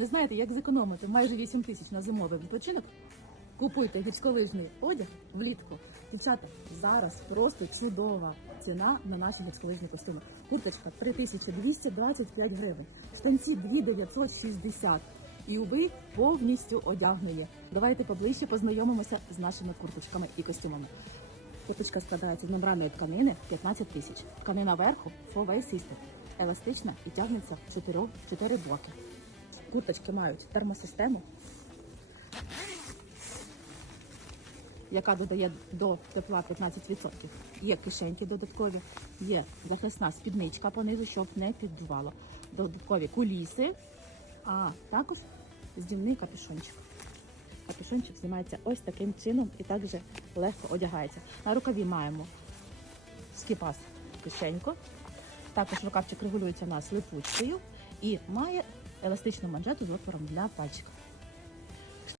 Не знаєте, як зекономити майже 8 тисяч на зимовий відпочинок? Купуйте гірськолижний одяг влітку. Дівчата, зараз просто чудова ціна на наші гірськолижні костюми. Курточка 3225 гривень, штанці 2960. І ви повністю одягнені. Давайте поближче познайомимося з нашими курточками і костюмами. Курточка складається з мембранної тканини 15 тисяч. Тканина верху Faux System. Еластична і тягнеться в 4, 4 блоки. Курточки мають термосистему, яка додає до тепла 15%. Є кишеньки додаткові, є захисна спідничка понизу, щоб не піддувало. Додаткові куліси, а також здільний капюшончик. Капюшончик знімається ось таким чином і також легко одягається. На рукаві маємо скіпас кишеньку. Також рукавчик регулюється у нас липучкою і має еластичну манжету з отвором для пальчика.